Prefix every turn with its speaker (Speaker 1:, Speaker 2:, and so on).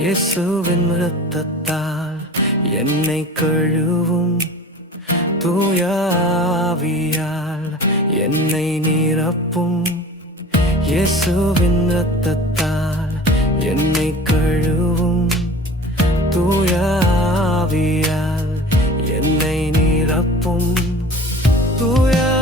Speaker 1: இயேசுவின் ரத்தத்தால் என்னை கழுவும் தூயாவியால் என்னை நிரப்பும். இயேசுவின் ரத்தத்தால் என்னை கழுவும் தூயாவியால் என்னை நிரப்பும். தூயா